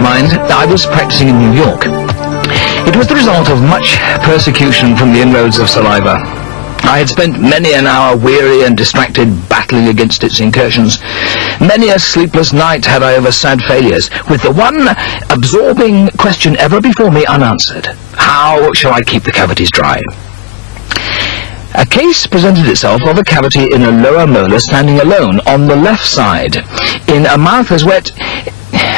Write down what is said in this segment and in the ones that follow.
my mind, I was practicing in New York. It was the result of much persecution from the inroads of saliva. I had spent many an hour weary and distracted battling against its incursions. Many a sleepless night had I over sad failures, with the one absorbing question ever before me unanswered. How shall I keep the cavities dry? A case presented itself of a cavity in a lower molar standing alone on the left side, in a mouth as wet,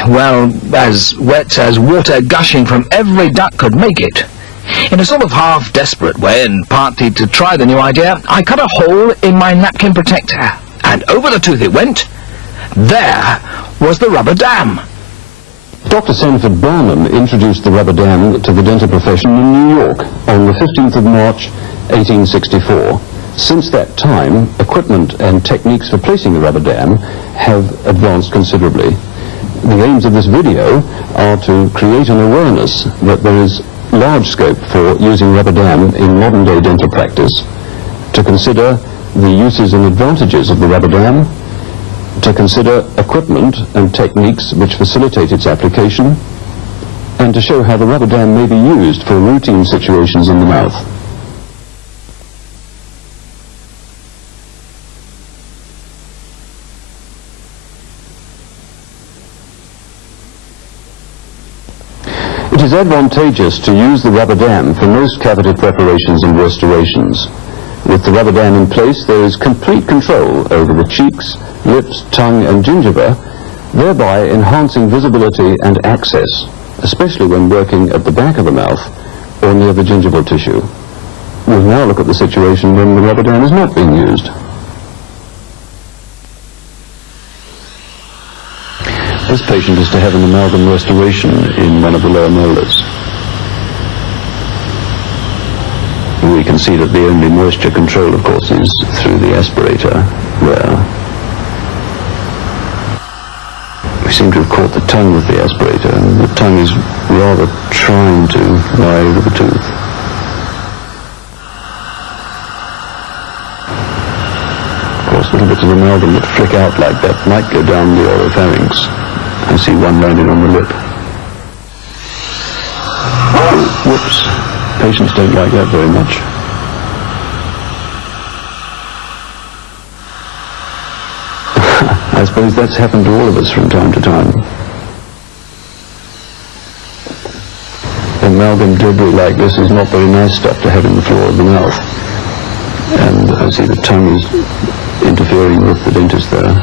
well, as wet as water gushing from every duct could make it. In a sort of half-desperate way, and partly to try the new idea, I cut a hole in my napkin protector, and over the tooth it went. There was the rubber dam. Dr. Sanford Barnum introduced the rubber dam to the dental profession in New York on the 15th of March 1864. Since that time, equipment and techniques for placing the rubber dam have advanced considerably. The aims of this video are to create an awareness that there is large scope for using rubber dam in modern day dental practice, to consider the uses and advantages of the rubber dam, to consider equipment and techniques which facilitate its application, and to show how the rubber dam may be used for routine situations in the mouth. It is advantageous to use the rubber dam for most cavity preparations and restorations. With the rubber dam in place, there is complete control over the cheeks, lips, tongue and gingiva, thereby enhancing visibility and access, especially when working at the back of the mouth or near the gingival tissue. We'll now look at the situation when the rubber dam is not being used. This patient is to have an amalgam restoration in one of the lower molars. We can see that the only moisture control, of course, is through the aspirator, where we seem to have caught the tongue with the aspirator, and the tongue is rather trying to lie over the tooth. Of course, little bits of amalgam that flick out like that might go down the oropharynx. I see one landed on the lip. Oh, whoops. Patients don't like that very much. I suppose that's happened to all of us from time to time. Amalgam debris like this is not very nice stuff to have in the floor of the mouth. And I see the tongue is interfering with the dentist there.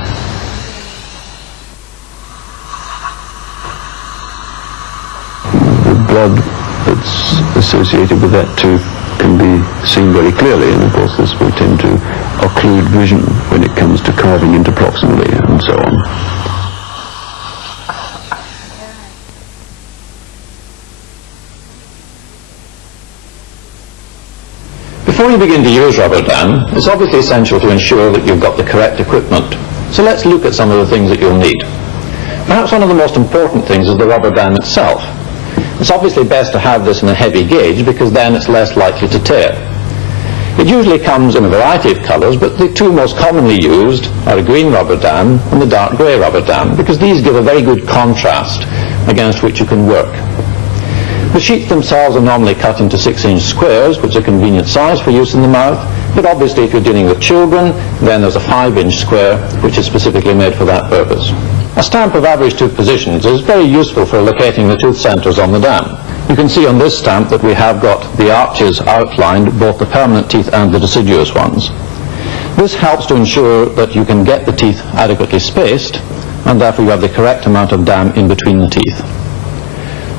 Blood that's associated with that tooth can be seen very clearly, and of course this will tend to occlude vision when it comes to carving into proximally and so on. Before you begin to use rubber dam, it's obviously essential to ensure that you've got the correct equipment. So let's look at some of the things that you'll need. Perhaps one of the most important things is the rubber dam itself. It's obviously best to have this in a heavy gauge because then it's less likely to tear. It usually comes in a variety of colours, but the two most commonly used are a green rubber dam and the dark grey rubber dam, because these give a very good contrast against which you can work. The sheets themselves are normally cut into 6-inch squares, which are convenient size for use in the mouth, but obviously if you're dealing with children, then there's a 5-inch square which is specifically made for that purpose. A stamp of average tooth positions is very useful for locating the tooth centres on the dam. You can see on this stamp that we have got the arches outlined, both the permanent teeth and the deciduous ones. This helps to ensure that you can get the teeth adequately spaced, and therefore you have the correct amount of dam in between the teeth.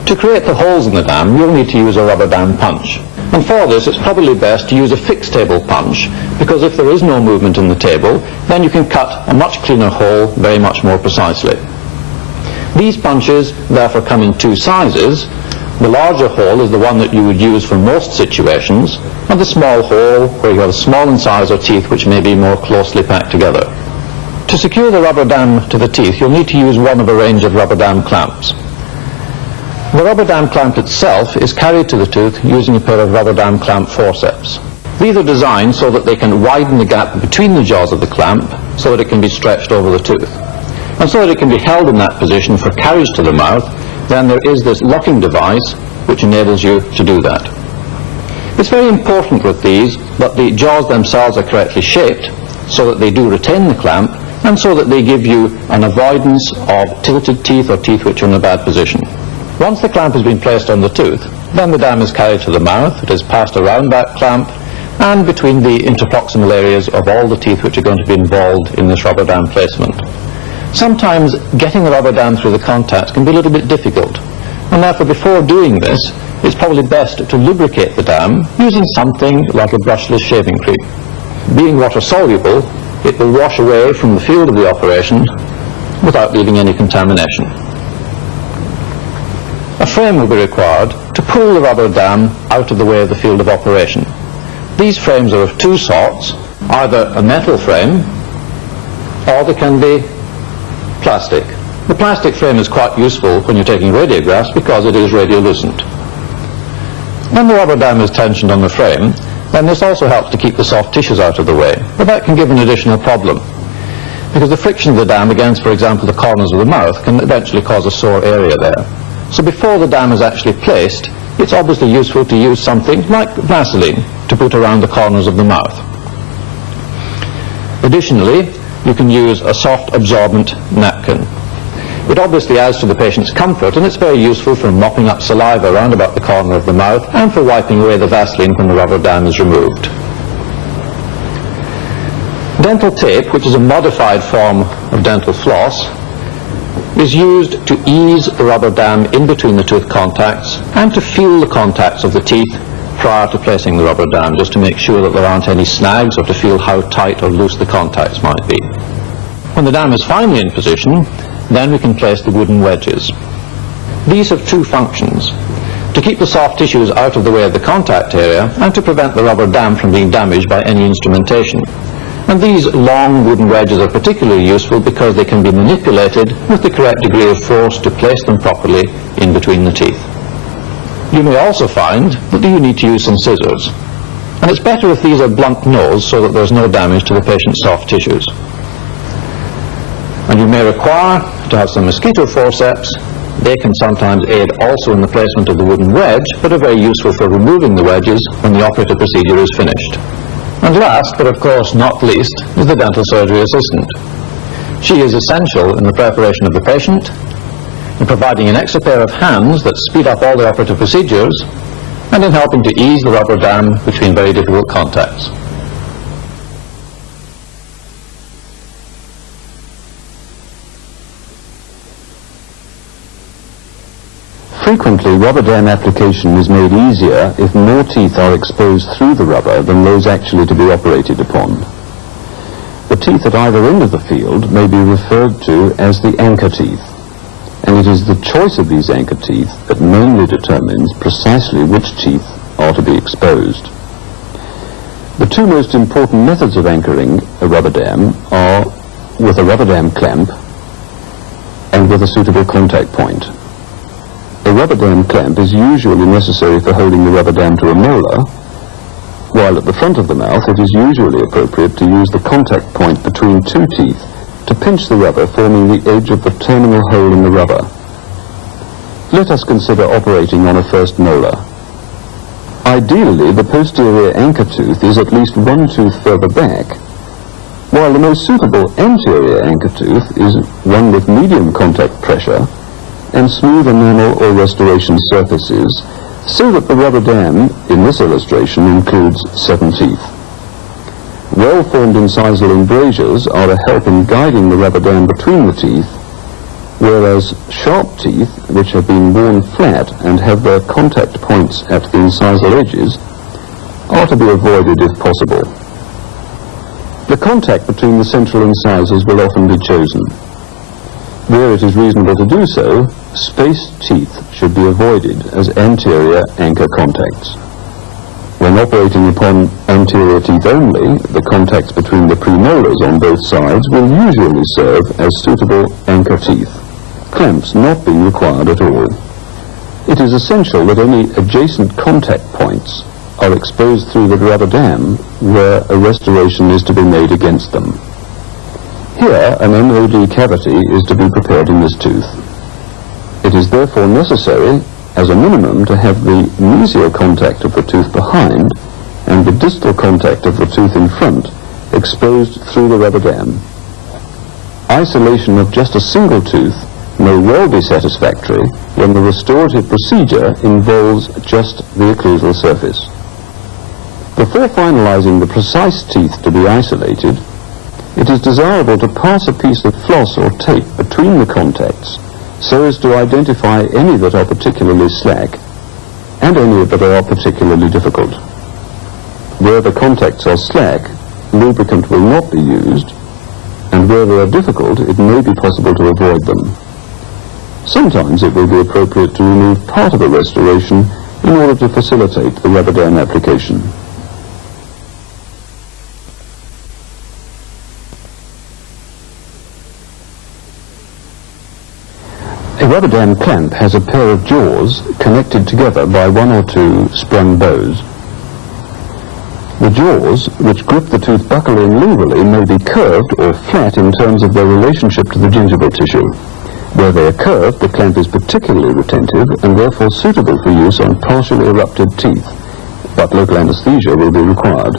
To create the holes in the dam, you'll need to use a rubber dam punch. And for this, it's probably best to use a fixed table punch, because if there is no movement in the table, then you can cut a much cleaner hole very much more precisely. These punches therefore come in two sizes. The larger hole is the one that you would use for most situations, and the small hole where you have a small incisor teeth which may be more closely packed together. To secure the rubber dam to the teeth, you'll need to use one of a range of rubber dam clamps. The rubber dam clamp itself is carried to the tooth using a pair of rubber dam clamp forceps. These are designed so that they can widen the gap between the jaws of the clamp so that it can be stretched over the tooth, and so that it can be held in that position for carriage to the mouth then there is this locking device which enables you to do that. It's very important with these that the jaws themselves are correctly shaped so that they do retain the clamp and so that they give you an avoidance of tilted teeth or teeth which are in a bad position. Once the clamp has been placed on the tooth, then the dam is carried to the mouth, it is passed around that clamp and between the interproximal areas of all the teeth which are going to be involved in this rubber dam placement. Sometimes getting the rubber dam through the contacts can be a little bit difficult, and therefore before doing this it's probably best to lubricate the dam using something like a brushless shaving cream. Being water soluble, it will wash away from the field of the operation without leaving any contamination. A frame will be required to pull the rubber dam out of the way of the field of operation. These frames are of two sorts, either a metal frame or they can be plastic. The plastic frame is quite useful when you're taking radiographs because it is radiolucent. When the rubber dam is tensioned on the frame, then this also helps to keep the soft tissues out of the way, but that can give an additional problem because the friction of the dam against, for example, the corners of the mouth can eventually cause a sore area there. So before the dam is actually placed, it's obviously useful to use something like Vaseline to put around the corners of the mouth. Additionally, you can use a soft absorbent napkin. It obviously adds to the patient's comfort and it's very useful for mopping up saliva around about the corner of the mouth and for wiping away the Vaseline when the rubber dam is removed. Dental tape, which is a modified form of dental floss, is used to ease the rubber dam in between the tooth contacts and to feel the contacts of the teeth prior to placing the rubber dam, just to make sure that there aren't any snags or to feel how tight or loose the contacts might be. When the dam is finally in position, then we can place the wooden wedges. These have two functions: to keep the soft tissues out of the way of the contact area and to prevent the rubber dam from being damaged by any instrumentation. And these long wooden wedges are particularly useful because they can be manipulated with the correct degree of force to place them properly in between the teeth. You may also find that you need to use some scissors, and it's better if these are blunt nosed so that there's no damage to the patient's soft tissues. And you may require to have some mosquito forceps. They can sometimes aid also in the placement of the wooden wedge, but are very useful for removing the wedges when the operative procedure is finished. And last, but of course not least, is the dental surgery assistant. She is essential in the preparation of the patient, in providing an extra pair of hands that speed up all the operative procedures, and in helping to ease the rubber dam between very difficult contacts. Frequently, rubber dam application is made easier if more teeth are exposed through the rubber than those actually to be operated upon. The teeth at either end of the field may be referred to as the anchor teeth, and it is the choice of these anchor teeth that mainly determines precisely which teeth are to be exposed. The two most important methods of anchoring a rubber dam are with a rubber dam clamp and with a suitable contact point. A rubber dam clamp is usually necessary for holding the rubber dam to a molar, while at the front of the mouth it is usually appropriate to use the contact point between two teeth to pinch the rubber, forming the edge of the terminal hole in the rubber. Let us consider operating on a first molar. Ideally, the posterior anchor tooth is at least one tooth further back, while the most suitable anterior anchor tooth is one with medium contact pressure and smooth enamel or restoration surfaces, so that the rubber dam in this illustration includes 7 teeth. Well-formed incisal embrasures are a help in guiding the rubber dam between the teeth, whereas sharp teeth, which have been worn flat and have their contact points at the incisal edges, are to be avoided if possible. The contact between the central incisors will often be chosen. Where it is reasonable to do so, spaced teeth should be avoided as anterior anchor contacts. When operating upon anterior teeth only, the contacts between the premolars on both sides will usually serve as suitable anchor teeth, clamps not being required at all. It is essential that any adjacent contact points are exposed through the rubber dam where a restoration is to be made against them. Here, an MOD cavity is to be prepared in this tooth. It is therefore necessary, as a minimum, to have the mesial contact of the tooth behind and the distal contact of the tooth in front exposed through the rubber dam. Isolation of just a single tooth may well be satisfactory when the restorative procedure involves just the occlusal surface. Before finalizing the precise teeth to be isolated, it is desirable to pass a piece of floss or tape between the contacts so as to identify any that are particularly slack and any that are particularly difficult. Where the contacts are slack, lubricant will not be used, and where they are difficult, it may be possible to avoid them. Sometimes it will be appropriate to remove part of a restoration in order to facilitate the rubber dam application. A rubber dam clamp has a pair of jaws connected together by one or two sprung bows. The jaws, which grip the tooth buccal in lingually, may be curved or flat in terms of their relationship to the gingival tissue. Where they are curved, the clamp is particularly retentive and therefore suitable for use on partially erupted teeth, but local anesthesia will be required.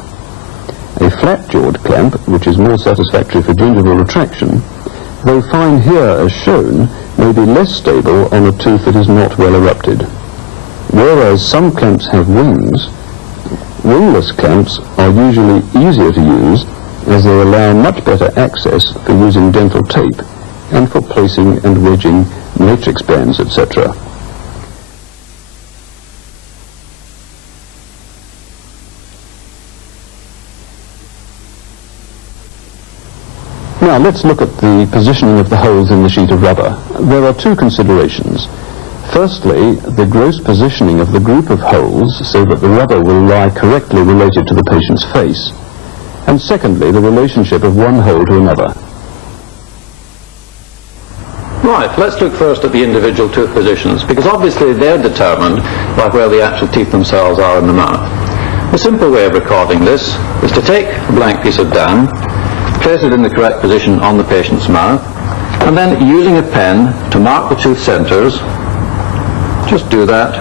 A flat-jawed clamp, which is more satisfactory for gingival retraction, though fine here as shown, may be less stable on a tooth that is not well erupted. Whereas some clamps have wings, wingless clamps are usually easier to use as they allow much better access for using dental tape and for placing and wedging matrix bands, etc. Now let's look at the positioning of the holes in the sheet of rubber. There are two considerations. Firstly, the gross positioning of the group of holes so that the rubber will lie correctly related to the patient's face. And secondly, the relationship of one hole to another. Right, let's look first at the individual tooth positions, because obviously they're determined by where the actual teeth themselves are in the mouth. The simple way of recording this is to take a blank piece of dam, place it in the correct position on the patient's mouth, and then using a pen to mark the tooth centers, just do that,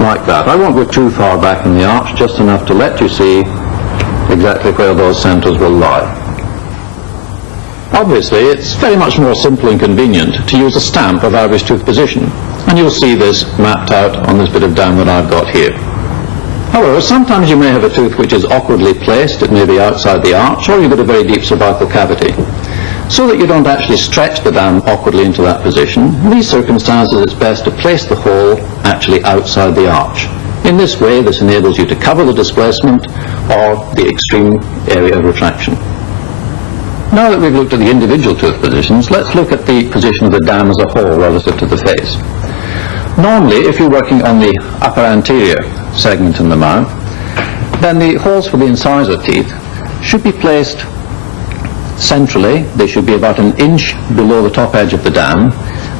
like that. I won't go too far back in the arch, just enough to let you see exactly where those centers will lie. Obviously, it's very much more simple and convenient to use a stamp of average tooth position, and you'll see this mapped out on this bit of dam that I've got here. However, sometimes you may have a tooth which is awkwardly placed. It may be outside the arch, or you've got a very deep cervical cavity. So that you don't actually stretch the dam awkwardly into that position, in these circumstances it's best to place the hole actually outside the arch. In this way, this enables you to cover the displacement or the extreme area of retraction. Now that we've looked at the individual tooth positions, let's look at the position of the dam as a whole relative to the face. Normally, if you're working on the upper anterior segment in the mouth, then the holes for the incisor teeth should be placed centrally. They should be about an inch below the top edge of the dam.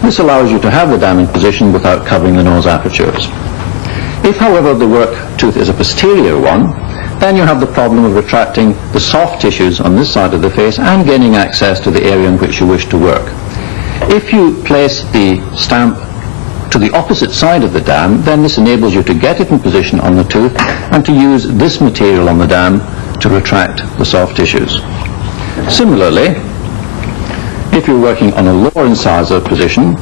This allows you to have the dam in position without covering the nose apertures. If, however, the work tooth is a posterior one, then you have the problem of retracting the soft tissues on this side of the face and gaining access to the area in which you wish to work. If you place the stamp to the opposite side of the dam, then this enables you to get it in position on the tooth and to use this material on the dam to retract the soft tissues. Similarly, if you're working on a lower incisor position,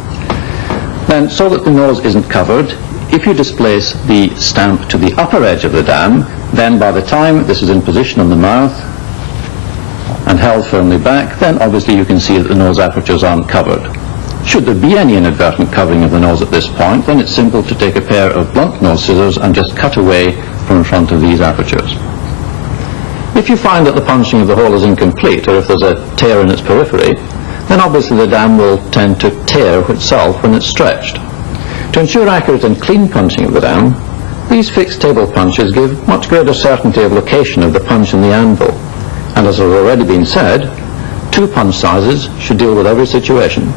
then so that the nose isn't covered, if you displace the stamp to the upper edge of the dam, then by the time this is in position on the mouth and held firmly back, then obviously you can see that the nose apertures aren't covered. Should there be any inadvertent covering of the nose at this point, then it's simple to take a pair of blunt nose scissors and just cut away from in front of these apertures. If you find that the punching of the hole is incomplete, or if there's a tear in its periphery, then obviously the dam will tend to tear itself when it's stretched. To ensure accurate and clean punching of the dam, these fixed table punches give much greater certainty of location of the punch in the anvil. And as has already been said, 2 punch sizes should deal with every situation.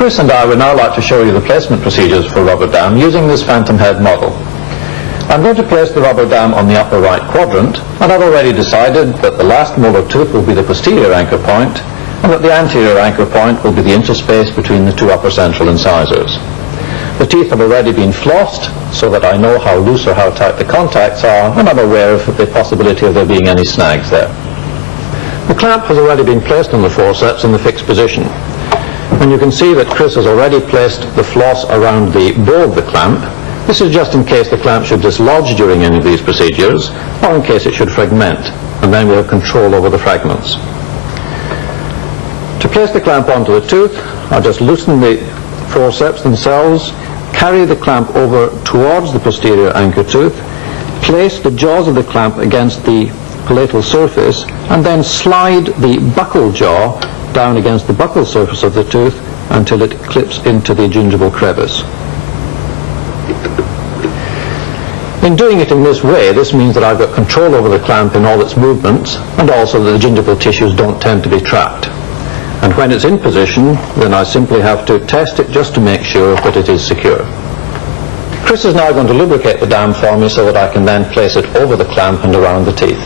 Chris and I would now like to show you the placement procedures for rubber dam using this phantom head model. I'm going to place the rubber dam on the upper right quadrant, and I've already decided that the last molar tooth will be the posterior anchor point, and that the anterior anchor point will be the interspace between the two upper central incisors. The teeth have already been flossed, so that I know how loose or how tight the contacts are, and I'm aware of the possibility of there being any snags there. The clamp has already been placed on the forceps in the fixed position. And you can see that Chris has already placed the floss around the bow of the clamp. This is just in case the clamp should dislodge during any of these procedures, or in case it should fragment, and then we have control over the fragments. To place the clamp onto the tooth, I'll just loosen the forceps themselves, carry the clamp over towards the posterior anchor tooth, place the jaws of the clamp against the palatal surface, and then slide the buccal jaw down against the buccal surface of the tooth until it clips into the gingival crevice. In doing it in this way, this means that I've got control over the clamp in all its movements, and also that the gingival tissues don't tend to be trapped. And when it's in position, then I simply have to test it just to make sure that it is secure. Chris is now going to lubricate the dam for me so that I can then place it over the clamp and around the teeth.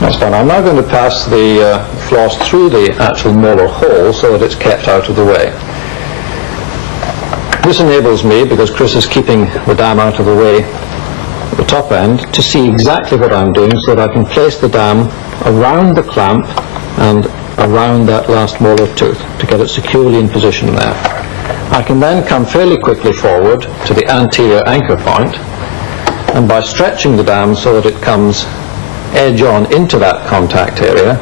That's fine. I'm now going to pass the floss through the actual molar hole so that it's kept out of the way. This enables me, because Chris is keeping the dam out of the way at the top end, to see exactly what I'm doing so that I can place the dam around the clamp and around that last molar tooth to get it securely in position there. I can then come fairly quickly forward to the anterior anchor point, and by stretching the dam so that it comes edge on into that contact area,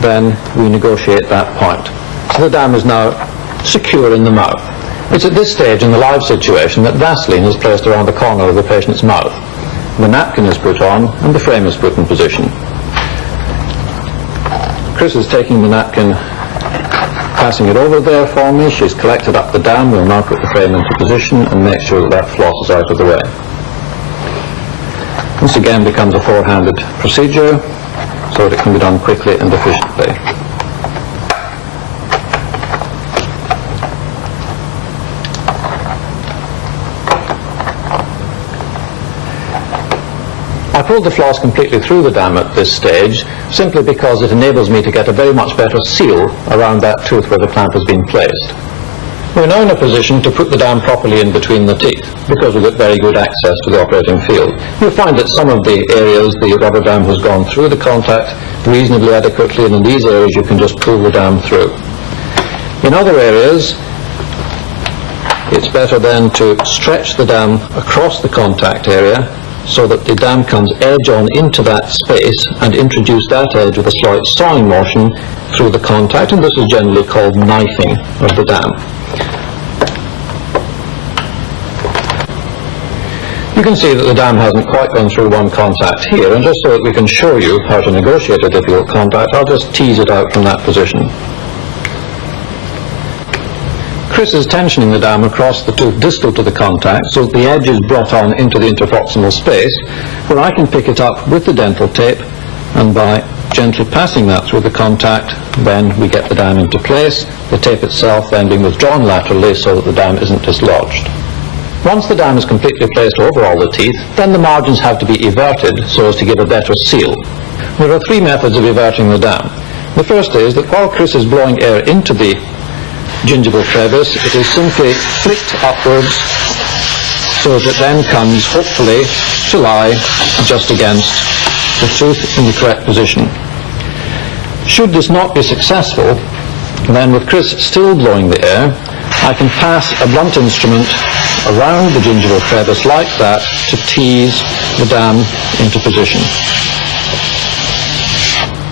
then we negotiate that point. So the dam is now secure in the mouth. It's at this stage in the live situation that Vaseline is placed around the corner of the patient's mouth. The napkin is put on and the frame is put in position. Chris is taking the napkin, passing it over there for me. She's collected up the dam. We'll now put the frame into position and make sure that that floss is out of the way. This again becomes a four-handed procedure so that it can be done quickly and efficiently. I pulled the floss completely through the dam at this stage simply because it enables me to get a very much better seal around that tooth where the clamp has been placed. We're now in a position to put the dam properly in between the teeth because we've got very good access to the operating field. You'll find that some of the areas the rubber dam has gone through the contact reasonably adequately, and in these areas you can just pull the dam through. In other areas it's better then to stretch the dam across the contact area so that the dam comes edge on into that space and introduce that edge with a slight sawing motion through the contact, and this is generally called knifing of the dam. You can see that the dam hasn't quite gone through one contact here, and just so that we can show you how to negotiate a difficult contact, I'll just tease it out from that position. Chris is tensioning the dam across the tooth distal to the contact so that the edge is brought on into the interproximal space, where I can pick it up with the dental tape, and by gently passing that through the contact, then we get the dam into place, the tape itself then being withdrawn laterally so that the dam isn't dislodged. Once the dam is completely placed over all the teeth, then the margins have to be everted so as to give a better seal. There are three methods of everting the dam. The first is that while Chris is blowing air into the gingival crevice, it is simply flicked upwards so that it then comes, hopefully, to lie just against the tooth in the correct position. Should this not be successful, then with Chris still blowing the air, I can pass a blunt instrument around the gingival crevice like that to tease the dam into position.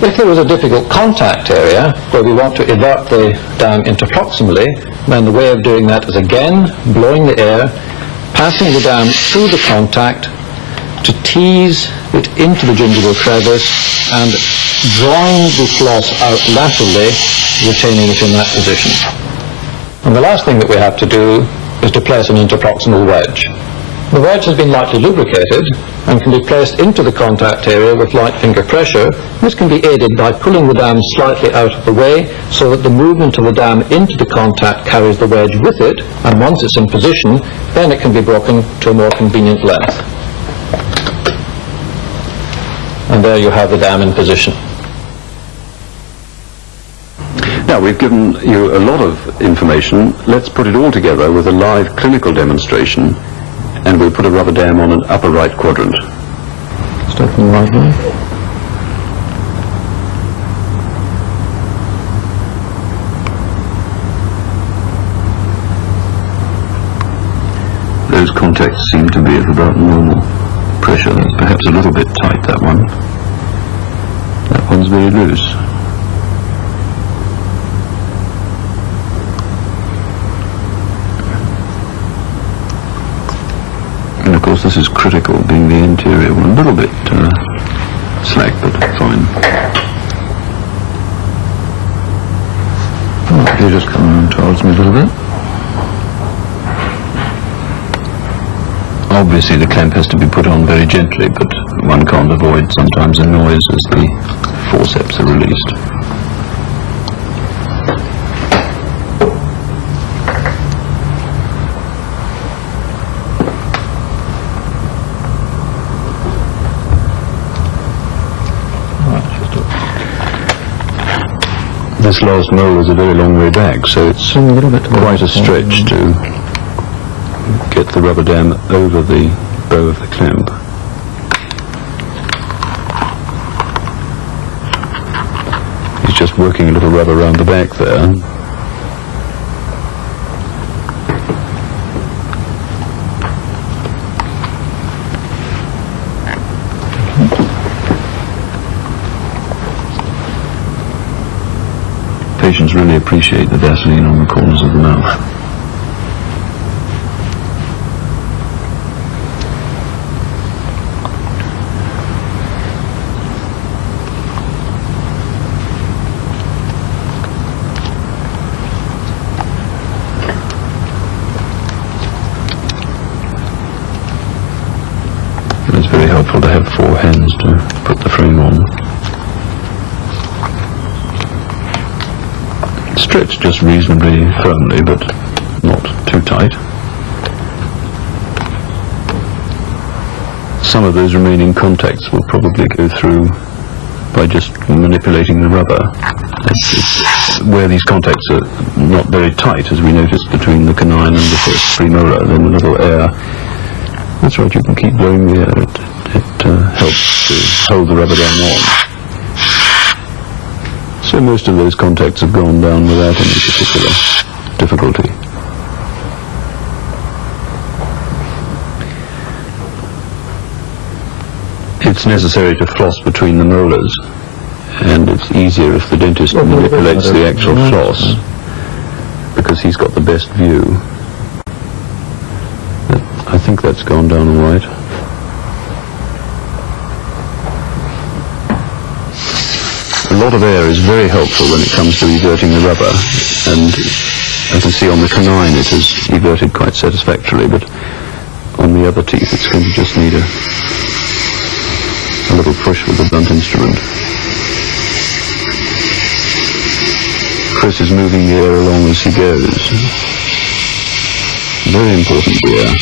If there is a difficult contact area where we want to evert the dam interproximally, then the way of doing that is again blowing the air, passing the dam through the contact to tease it into the gingival crevice and drawing the floss out laterally, retaining it in that position. And the last thing that we have to do is to place an interproximal wedge. The wedge has been lightly lubricated and can be placed into the contact area with light finger pressure. This can be aided by pulling the dam slightly out of the way so that the movement of the dam into the contact carries the wedge with it, and once it's in position, then it can be broken to a more convenient length. And there you have the dam in position. Now, we've given you a lot of information. Let's put it all together with a live clinical demonstration, and we'll put a rubber dam on an upper right quadrant. Start from the right way. Those contacts seem to be of about normal pressure. That's perhaps a little bit tight, that one. That one's very loose. And of course this is critical, being the interior one. A little bit slack, but fine. Oh, you just come around towards me a little bit. Obviously the clamp has to be put on very gently, but one can't avoid sometimes a noise as the forceps are released. This last mole is a very long way back, so it's quite a stretch to get the rubber dam over the bow of the clamp. He's just working a little rubber around the back there. Patients really appreciate the Vaseline on the corners of the mouth. And it's very helpful to have 4 hands to put the frame on. Stretch just reasonably firmly, but not too tight. Some of those remaining contacts will probably go through by just manipulating the rubber. Where these contacts are not very tight, as we noticed between the canine and the first premolar, then a little air. That's right, you can keep blowing the air. It helps to hold the rubber dam on. So most of those contacts have gone down without any particular difficulty. It's necessary to floss between the molars, and it's easier if the dentist manipulates the actual floss, because he's got the best view. I think that's gone down all right. A lot of air is very helpful when it comes to everting the rubber, and as you can see on the canine it has everted quite satisfactorily, but on the other teeth it's going to just need a little push with the blunt instrument. Chris is moving the air along as he goes. Very important, the air.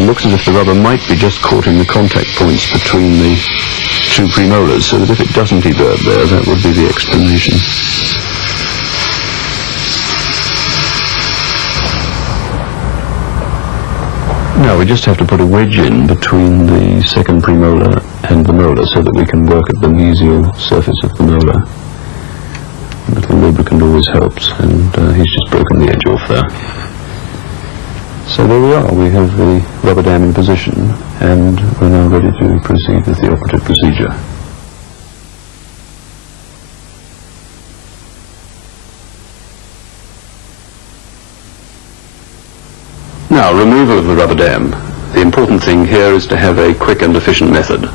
It looks as if the rubber might be just caught in the contact points between the 2 premolars, so that if it doesn't evert there, that would be the explanation. Now we just have to put a wedge in between the second premolar and the molar so that we can work at the mesial surface of the molar. A little lubricant always helps, and he's just broken the edge off there. So there we are, we have the rubber dam in position, and we're now ready to proceed with the operative procedure. Now, removal of the rubber dam. The important thing here is to have a quick and efficient method.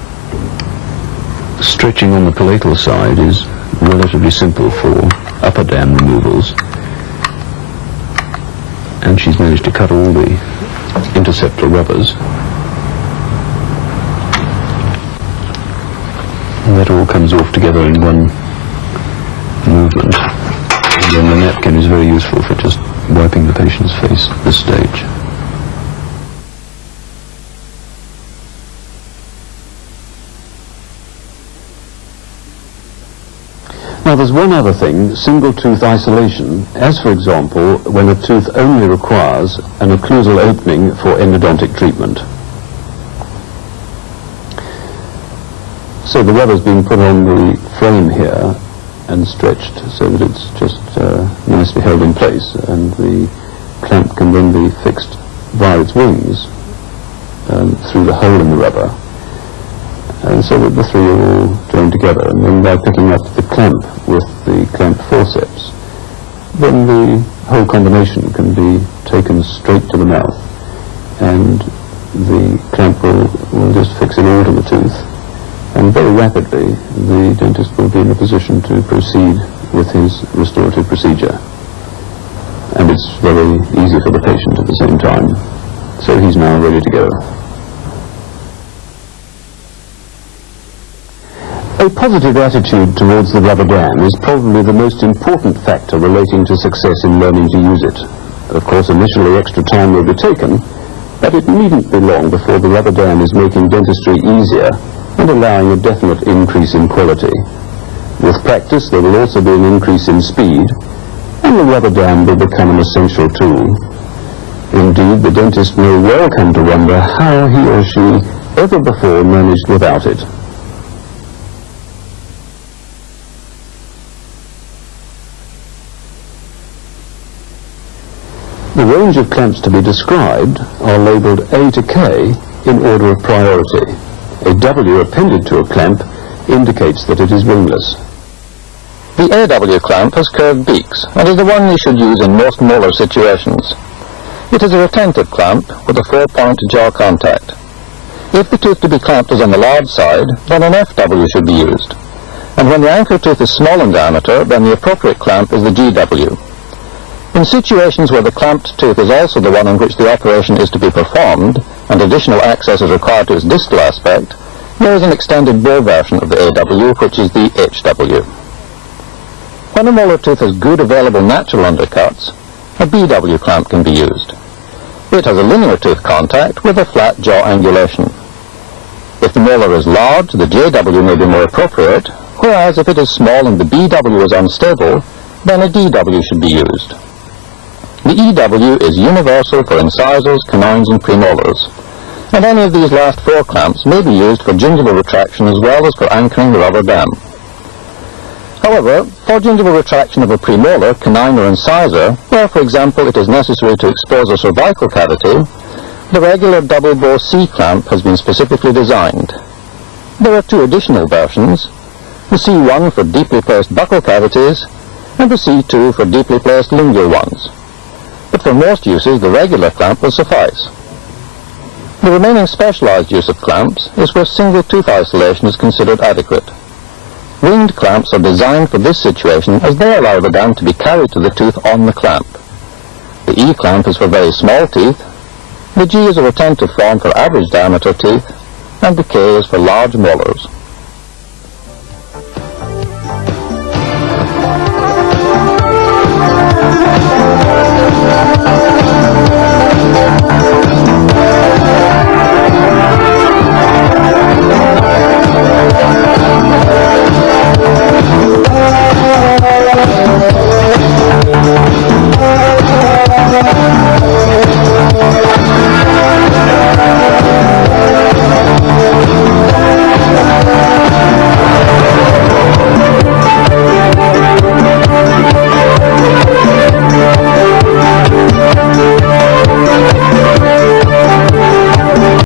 Stretching on the palatal side is relatively simple for upper dam removals, and she's managed to cut all the interceptor rubbers. And that all comes off together in one movement. And then the napkin is very useful for just wiping the patient's face at this stage. Now there's one other thing, single tooth isolation, as for example when a tooth only requires an occlusal opening for endodontic treatment. So the rubber's being put on the frame here and stretched so that it's just nicely held in place, and the clamp can then be fixed via its wings through the hole in the rubber, and so that the three are all joined together. And then by picking up the clamp with the clamp forceps, then the whole combination can be taken straight to the mouth, and the clamp will just fix it all to the tooth, and very rapidly the dentist will be in a position to proceed with his restorative procedure. And it's very easy for the patient at the same time. So he's now ready to go. A positive attitude towards the rubber dam is probably the most important factor relating to success in learning to use it. Of course, initially extra time will be taken, but it needn't be long before the rubber dam is making dentistry easier and allowing a definite increase in quality. With practice, there will also be an increase in speed, and the rubber dam will become an essential tool. Indeed, the dentist may well come to wonder how he or she ever before managed without it. The range of clamps to be described are labelled A to K in order of priority. A W appended to a clamp indicates that it is wingless. The AW clamp has curved beaks and is the one you should use in most molar situations. It is a retentive clamp with a 4-point jaw contact. If the tooth to be clamped is on the large side, then an FW should be used. And when the anchor tooth is small in diameter, then the appropriate clamp is the GW. In situations where the clamped tooth is also the one on which the operation is to be performed, and additional access is required to its distal aspect, there is an extended bow version of the AW, which is the HW. When a molar tooth has good available natural undercuts, a BW clamp can be used. It has a linear tooth contact with a flat jaw angulation. If the molar is large, the JW may be more appropriate, whereas if it is small and the BW is unstable, then a DW should be used. The EW is universal for incisors, canines and premolars, and any of these last 4 clamps may be used for gingival retraction as well as for anchoring the rubber dam. However, for gingival retraction of a premolar, canine or incisor, where for example it is necessary to expose a cervical cavity, the regular double bow C clamp has been specifically designed. There are 2 additional versions, the C1 for deeply placed buccal cavities and the C2 for deeply placed lingual ones. But for most uses, the regular clamp will suffice. The remaining specialized use of clamps is where single tooth isolation is considered adequate. Winged clamps are designed for this situation as they allow the dam to be carried to the tooth on the clamp. The E clamp is for very small teeth, the G is a retentive form for average diameter teeth, and the K is for large molars.